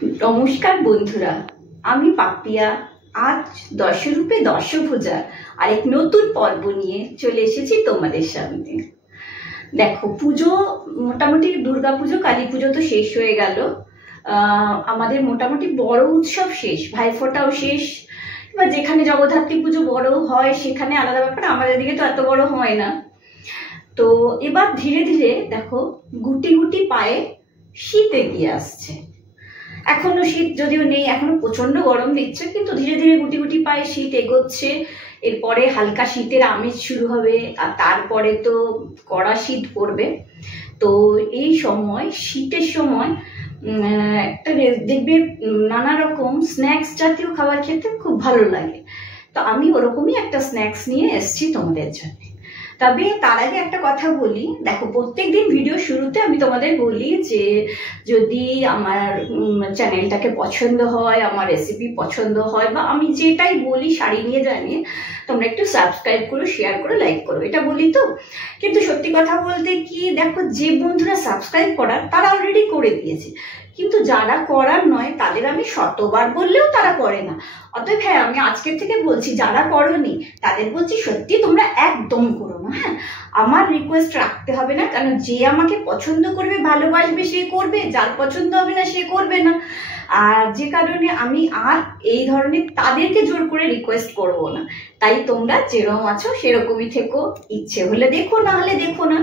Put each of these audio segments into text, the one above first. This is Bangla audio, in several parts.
নমস্কার বন্ধুরা, আমি পাপিয়া। আজ দশরূপে দশভুজা আরেক নতুন পর্ব নিয়ে চলে এসেছি তোমাদের সামনে। দেখো, পুজো মোটামুটি দুর্গা পুজো, কালী পুজো তো শেষ হয়ে গেল। আমাদের মোটামুটি বড় উৎসব শেষ, ভাইফোঁটাও শেষ। এবার যেখানে জগদ্ধাত্রী পুজো বড় হয় সেখানে আলাদা ব্যাপার, আমাদের দিকে তো এত বড় হয় না। তো এবার ধীরে ধীরে দেখো গুটি গুটি পায়ে শীত এগিয়ে আসছে। এখনো শীত যদিও নেই, এখনো প্রচন্ড গরম দিচ্ছে, কিন্তু ধীরে ধীরে গুটি গুটি পায়ে শীত এগোচ্ছে। এরপরে হালকা শীতের আমেজ শুরু হবে, আর তারপরে তো কড়া শীত পড়বে। তো এই সময়, শীতের সময় একটা দেখবে নানা রকম স্ন্যাক্স জাতীয় খাবার খেতে খুব ভালো লাগে। তো আমি ওরকমই একটা স্ন্যাক্স নিয়ে এসেছি তোমাদের জন্য। তবে তার আগে একটা কথা বলি, দেখো প্রত্যেকদিন ভিডিও শুরুতে আমি তোমাদের বলি যে যদি আমার চ্যানেলটাকে পছন্দ হয়, আমার রেসিপি পছন্দ হয়, বা আমি যেটাই বলি শাড়ি নিয়ে জানিয়ে, তোমরা একটু সাবস্ক্রাইব করো, শেয়ার করো, লাইক করো, এটা বলি তো। কিন্তু সত্যি কথা বলতে কি, দেখো যে বন্ধুরা সাবস্ক্রাইব করার তারা অলরেডি করে দিয়েছে, কিন্তু যারা করার নয় তাদের আমি শতবার বললেও তারা করে না। অতএব হ্যাঁ, আমি আজকের থেকে বলছি, যারা করোনি তাদের বলছি সত্যি তোমরা একদম করো না। হ্যাঁ, আমার রিকোয়েস্ট রাখতে হবে না, কারণ যে আমাকে পছন্দ করবে, ভালোবাসবে, সে করবে, যার পছন্দ হবে না সে করবে না। আর যে কারণে আমি আর এই ধরনের তাদেরকে জোর করে রিকোয়েস্ট করবো না। তাই তোমরা যেরকম আছো সেরকমই থেকো, ইচ্ছে হলে দেখো, না হলে দেখো না।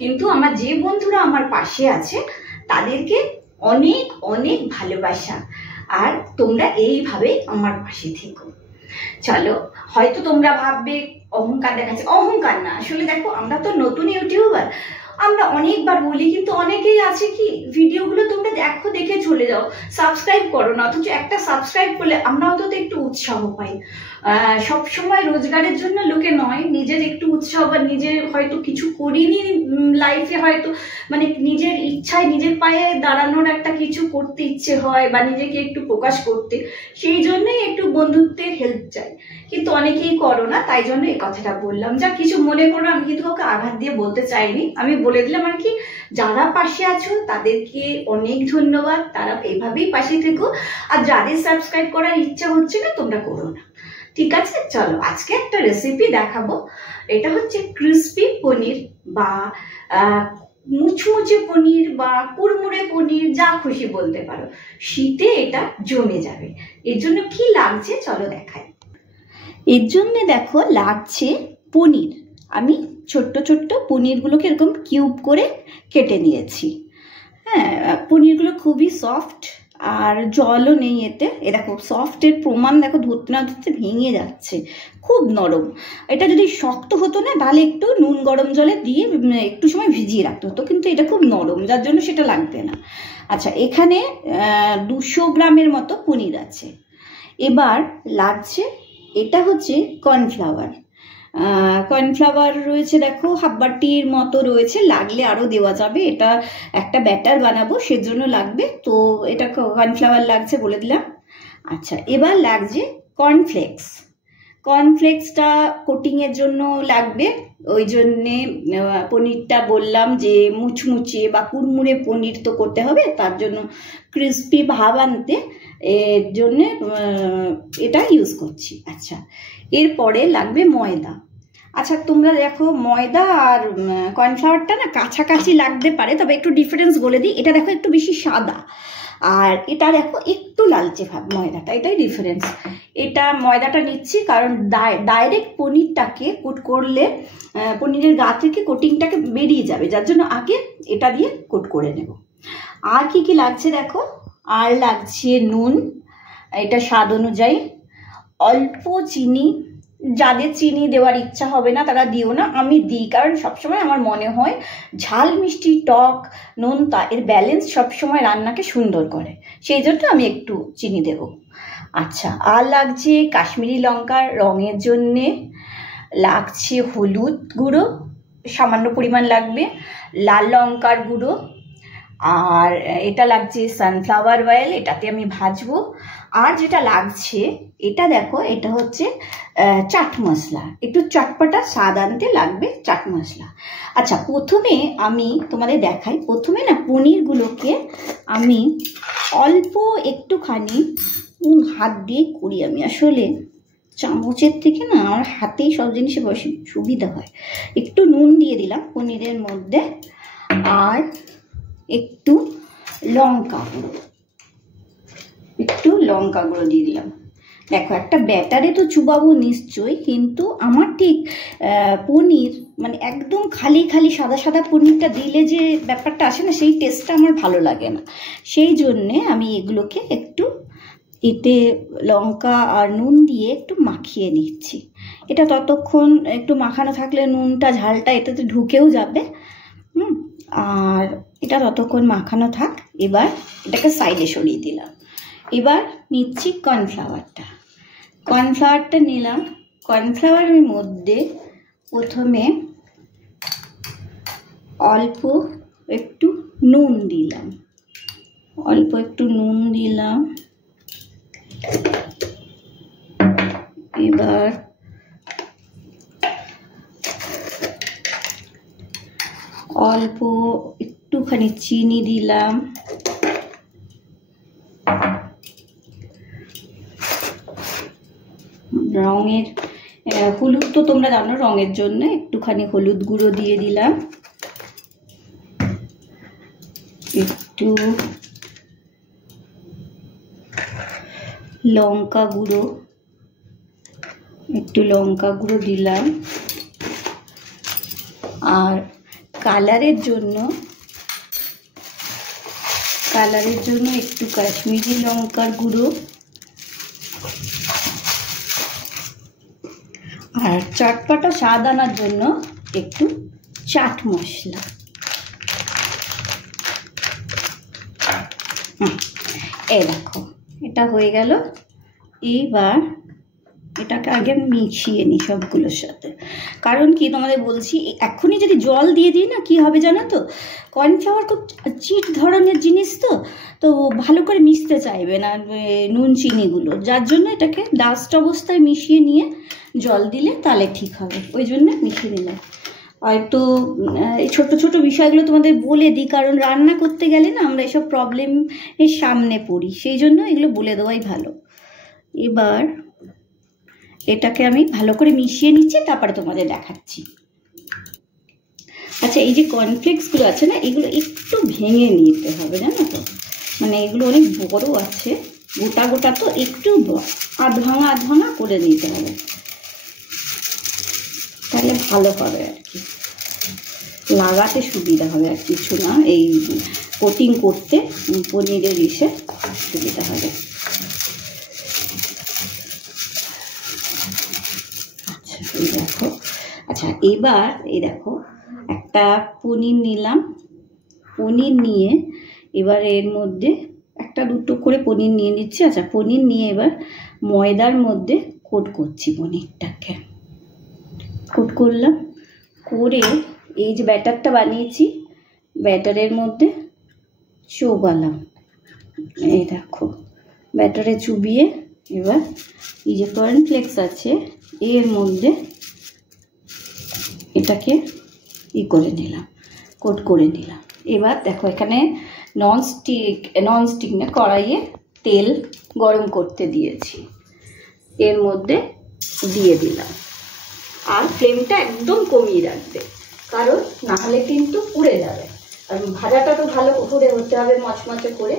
কিন্তু আমার যে বন্ধুরা আমার পাশে আছে তাদেরকে অনেক অনেক ভালোবাসা, আর তোমরা এইভাবে আমার পাশে থেকো। চলো, হয়তো তোমরা ভাববে অহংকার দেখাচ্ছে, অহংকার না, আসলে দেখো আমরা তো নতুন ইউটিউবার, আমরা অনেকবার বলি, কিন্তু অনেকেই আছে কি ভিডিওগুলো তোমরা দেখো, দেখে চলে যাও, সাবস্ক্রাইব করো না। অথচ একটা সাবস্ক্রাইব করলে আমরা অন্তত একটু উৎসাহ পাই। সব সময় রোজগারের জন্য লোকে নয়, নিজের একটু উৎসাহ, বা নিজের হয়তো কিছু করিনি লাইফে, হয়তো মানে নিজের ইচ্ছায় নিজের পায়ে দাঁড়ানোর একটা কিছু করতে ইচ্ছে হয়, বা নিজেকে একটু প্রকাশ করতে, সেই জন্যই একটু বন্ধুত্বের হেল্প চাই। কিন্তু অনেকেই করো না, তাই জন্য এই কথাটা বললাম। যা কিছু মনে করো, আমি কিন্তু কাউকে আঘাত দিয়ে বলতে চাইনি, আমি বলে দিলাম আর কি। যারা পাশে আছো তাদেরকে অনেক ধন্যবাদ, তারা এভাবেই পাশে থেকো। আর যাদের সাবস্ক্রাইব করার ইচ্ছা হচ্ছে না, তোমরা করো না, ঠিক আছে? চলো, আজকে একটা রেসিপি দেখাবো। এটা হচ্ছে ক্রিসপি পনির, বা মুচমুচে পনির, বা কুড়মুড়ে পনির, যা খুশি বলতে পারো। শীতে এটা জমে যাবে। এর জন্য কি লাগছে চলো দেখাই। এর জন্য দেখো লাগছে পনির। আমি ছোট্ট ছোট্ট পনিরগুলোকে এরকম কিউব করে কেটে নিয়েছি। হ্যাঁ, পনিরগুলো খুবই সফট, আর জলও নেই এতে। এরকম সফটের প্রমাণ দেখো, ধরতে না ধরতে ভেঙে যাচ্ছে, খুব নরম। এটা যদি শক্ত হতো না, তাহলে একটু নুন গরম জলে দিয়ে একটু সময় ভিজিয়ে রাখতে হতো, কিন্তু এটা খুব নরম, যার জন্য সেটা লাগবে না। আচ্ছা, এখানে 200 গ্রামের মতো পনির আছে। এবার লাগছে, এটা হচ্ছে কর্নফ্লাওয়ার। কর্নফ্লাওয়ার রয়েছে দেখো, হাফ বাটির মতো রয়েছে, লাগলে আরও দেওয়া যাবে। এটা একটা ব্যাটার বানাবো, সেজন্য লাগবে। তো এটা কর্নফ্লাওয়ার লাগছে বলে দিলাম। আচ্ছা, এবার লাগছে কর্নফ্লেক্স। কর্নফ্লেক্সটা কোটিংয়ের জন্য লাগবে, ওই জন্যে পনিরটা বললাম যে মুচমুচে বা কুড়মুড়ে পনির তো করতে হবে, তার জন্য ক্রিসপি ভাব আনতে এর জন্যে এটা ইউজ করছি। আচ্ছা, এরপরে লাগবে ময়দা। আচ্ছা, তোমরা দেখো ময়দা আর কর্নফ্লাওয়ারটা না কাছাকাছি লাগতে পারে, তবে একটু ডিফারেন্স বলে দিই। এটা দেখো একটু বেশি সাদা, আর এটা দেখো একটু লালচে ভাব ময়দাটা, এটাই ডিফারেন্স। এটা ময়দাটা নিচ্ছি কারণ ডাইরেক্ট পনিরটাকে কোট করলে পনিরের গা থেকে কোটিংটাকে বেরিয়ে যাবে, যার জন্য আগে এটা দিয়ে কোট করে নেব। আর কি কি লাগছে দেখো, আর লাগছে নুন, এটা স্বাদ অনুযায়ী, অল্প চিনি। যাদের চিনি দেওয়ার ইচ্ছা হবে না তারা দিও না, আমি দিই, কারণ সবসময় আমার মনে হয় ঝাল মিষ্টি টক নোনতা এর ব্যালেন্স সবসময় রান্নাকে সুন্দর করে, সেই জন্য আমি একটু চিনি দেব। আচ্ছা, আর লাগছে কাশ্মীরি লঙ্কার রঙের জন্যে, লাগছে হলুদ গুঁড়ো, সামান্য পরিমাণ লাগবে, লাল লঙ্কার গুঁড়ো, আর এটা লাগছে সানফ্লাওয়ার অয়েল, এটাতে আমি ভাজবো। আর যেটা লাগছে, এটা দেখো, এটা হচ্ছে চাট মশলা, একটু চটপটা স্বাদ আনতে লাগবে চাট মশলা। আচ্ছা, প্রথমে আমি তোমাদের দেখাই। প্রথমে না পনিরগুলোকে আমি অল্প একটুখানি হাত দিয়ে করি আমি, আসলে চামচের থেকে না আমার হাতেই সব জিনিসে বেশি সুবিধা হয়। একটু নুন দিয়ে দিলাম পনিরের মধ্যে, আর একটু লঙ্কা গুঁড়ো দিয়ে দিলাম। দেখো একটা ব্যাটারে তো চুবাবো নিশ্চয়ই, কিন্তু আমার ঠিক পনির মানে একদম খালি খালি সাদা সাদা পনিরটা দিলে যে ব্যাপারটা আসে না, সেই টেস্টটা আমার ভালো লাগে না। সেই জন্যে আমি এগুলোকে একটু এতে লঙ্কা আর নুন দিয়ে একটু মাখিয়ে নিচ্ছি। এটা ততক্ষণ একটু মাখানো থাকলে নুনটা ঝালটা এটাতে ঢুকেও যাবে। আর এটা ততক্ষণ মাখানো থাক। এবার এটাকে সাইডে সরিয়ে দিলাম। এবার নিচ্ছি কর্নফ্লাওয়ারটা নিলাম। কর্নফ্লাওয়ারের মধ্যে প্রথমে অল্প একটু নুন দিলাম, এবার অল্প একটুখানি চিনি দিলাম, রঙের হলুদ তো তোমরা জানো, রঙের জন্য একটুখানি হলুদ গুঁড়ো দিয়ে দিলাম, একটু লঙ্কা গুঁড়ো দিলাম, আর কালারের জন্য একটু কাশ্মীরি লঙ্কার গুঁড়ো, আর চটপটা স্বাদ আনার জন্য একটু চাট মশলা। এই দেখো এটা হয়ে গেল। এইবার এটাকে আগে মিশিয়ে নিই সবগুলোর সাথে। কারণ কি তোমাদের বলছি, এখনই যদি জল দিয়ে দিই না কি হবে জানো তো, কর্নফ্লাওয়ার খুব চিট ধরনের জিনিস তো ভালো করে মিশতে চাইবে না নুন চিনিগুলো, যার জন্য এটাকে ডাস্ট অবস্থায় মিশিয়ে নিয়ে জল দিলে তাহলে ঠিক হবে। ওই জন্য মিশিয়ে নিলাম। হয়তো এই ছোট ছোট বিষয়গুলো তোমাদের বলে দিই, কারণ রান্না করতে গেলে না আমরা এসব প্রবলেমের সামনে পড়ি, সেই জন্য এগুলো বলে দেওয়াই ভালো। এবার এটাকে আমি ভালো করে মিশিয়ে নিচ্ছি, তারপরে তোমাদের দেখাচ্ছি। আচ্ছা, এই যে কর্নফ্লেক্সগুলো আছে না, এগুলো একটু ভেঙে নিতে হবে জানো তো, মানে এগুলো অনেক বড় আছে, গোটা গোটা তো একটু আধ ভাঙা করে নিতে হবে, তাহলে ভালো হবে আর কি, লাগাতে সুবিধা হবে, আর কিছু না, এই কোটিং করতে পনিরের ইসে সুবিধা হবে। আচ্ছা এবার এই দেখো একটা পনির নিলাম, পনির নিয়ে এবার এর মধ্যে একটা দুটো করে পনির নিয়ে নিচ্ছি। আচ্ছা পনির নিয়ে এবার ময়দার মধ্যে কোট করছি, পনিরটাকে কোট করলাম, করে এই যে ব্যাটারটা বানিয়েছি ব্যাটারের মধ্যে চোবালাম। এই দেখো ব্যাটারে চুবিয়ে এবার এই যে কর্নফ্লেক্স আছে এর মধ্যে এটাকে করে নিলাম, কোট করে নিলাম। এবার দেখো এখানে ননস্টিক না, কড়াইয়ে তেল গরম করতে দিয়েছি, এর মধ্যে দিয়ে দিলাম। আর ফ্লেমটা একদম কমিয়ে রাখবে, কারণ নাহলে কিন্তু পুড়ে যাবে, আর ভাজাটা তো ভালো করে হতে হবে মচমচে করে,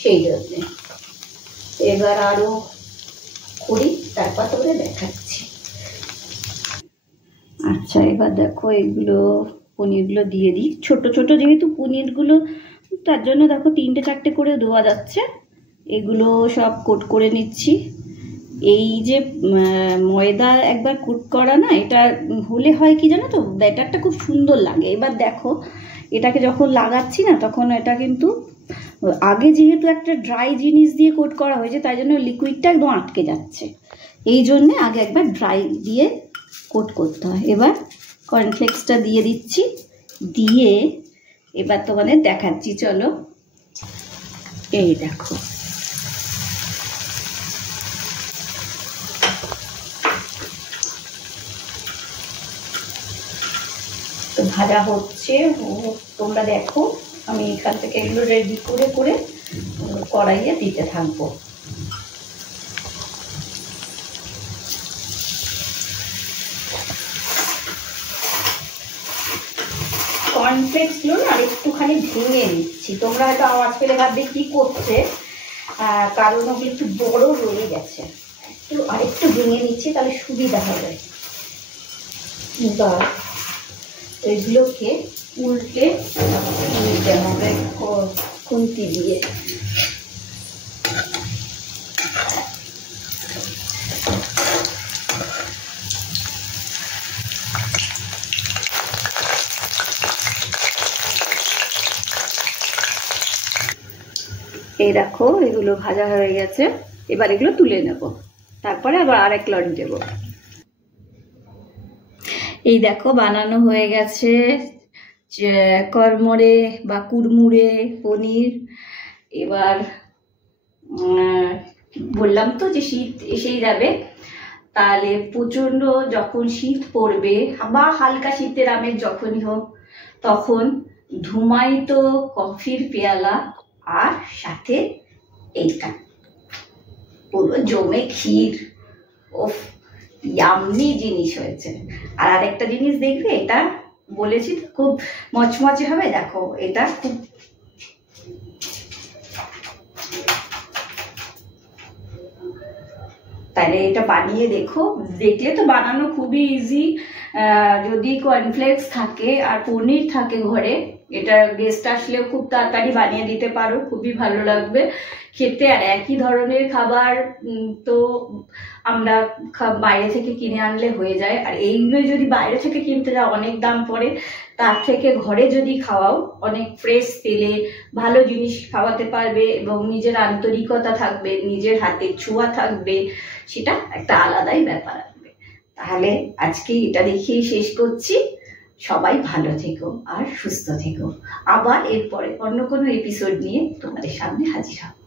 সেই জন্যে। এবার আরও করি, তারপর তোরে দেখাচ্ছি। আচ্ছা এবার দেখো এগুলো পনিরগুলো দিয়ে দিই, ছোট ছোট যেহেতু পনিরগুলো, তার জন্য দেখো 3-4টে করে দেওয়া যাচ্ছে। এগুলো সব কোট করে নিচ্ছি। এই যে ময়দা একবার কোট করা না, এটা হলে হয় কি জানো তো, ব্যাটারটা খুব সুন্দর লাগে। এবার দেখো এটাকে যখন লাগাচ্ছি না, তখন এটা কিন্তু আগে যেহেতু একটা ড্রাই জিনিস দিয়ে কোট করা হয়েছে, তাই জন্য লিকুইডটা একদম আটকে যাচ্ছে, এই জন্যে আগে একবার ড্রাই দিয়ে কোট করতে হয়। এবার কর্নফ্লেক্সটা দিয়ে দিচ্ছি, দিয়ে এবার তোমাদের দেখাচ্ছি, চলো। এই দেখো তো ভাজা হচ্ছে, তোমরা দেখো আমি এখান থেকে এগুলো রেডি করে কড়াইয়ে দিতে থাকবো। কর্নফ্লেক্সগুলো না আর একটুখানি ভেঙে নিচ্ছি। তোমরা হয়তো আওয়াজ পেলে ভাববে কি করছে, কারণ ওগুলো একটু বড় রয়ে গেছে। আরেকটু ভেঙে নিচ্ছি, তাহলে সুবিধা হবে। এবার এগুলোকে উল্টে নিতে হবে খুন্তি দিয়ে। এই দেখো এগুলো ভাজা হয়ে গেছে, এবার এগুলো তুলে নেব, তারপরে আবার আরেক লট দেব। এই দেখো বানানো হয়ে গেছে কড়মড়ে বা কুড়মুড়ে পনির। এবার বললাম তো যে শীত এসেই যাবে, তাহলে প্রচণ্ড যখন শীত পড়বে বা হালকা শীতের আমেজ যখনই হোক, তখন ধুমায়িত কফির পেয়ালা আর সাথে এইটা পুরো জমে ক্ষীর। ওফ, ইয়াম্মি জিনিস হয়েছে। আর আরেকটা জিনিস দেখবে, এটা বলেছি তো খুব মচমচে হবে। দেখো এটা খুব তাহলে এটা বানিয়ে দেখো। দেখলে তো বানানো খুবই ইজি। যদি কর্নফ্লেক্স থাকে আর পনির থাকে ঘরে, এটা গেস্ট আসলেও খুব তাড়াতাড়ি বানিয়ে দিতে পারো, খুবই ভালো লাগবে খেতে। আর একই ধরনের খাবার তো আমরা বাইরে থেকে কিনে আনলে হয়ে যায়। আর এইগুলো যদি বাইরে থেকে কিনতে যাও অনেক দাম পড়ে, তার থেকে ঘরে যদি খাওয়াও অনেক ফ্রেশ তেলে ভালো জিনিস খাওয়াতে পারবে, এবং নিজের আন্তরিকতা থাকবে, নিজের হাতের ছোঁয়া থাকবে, সেটা একটা আলাদাই ব্যাপার আসবে। তাহলে আজকে এটা দেখিয়ে শেষ করছি। সবাই ভালো থেকো আর সুস্থ থেকো। আবার এরপরে অন্য কোনো এপিসোড নিয়ে তোমাদের সামনে হাজির হব।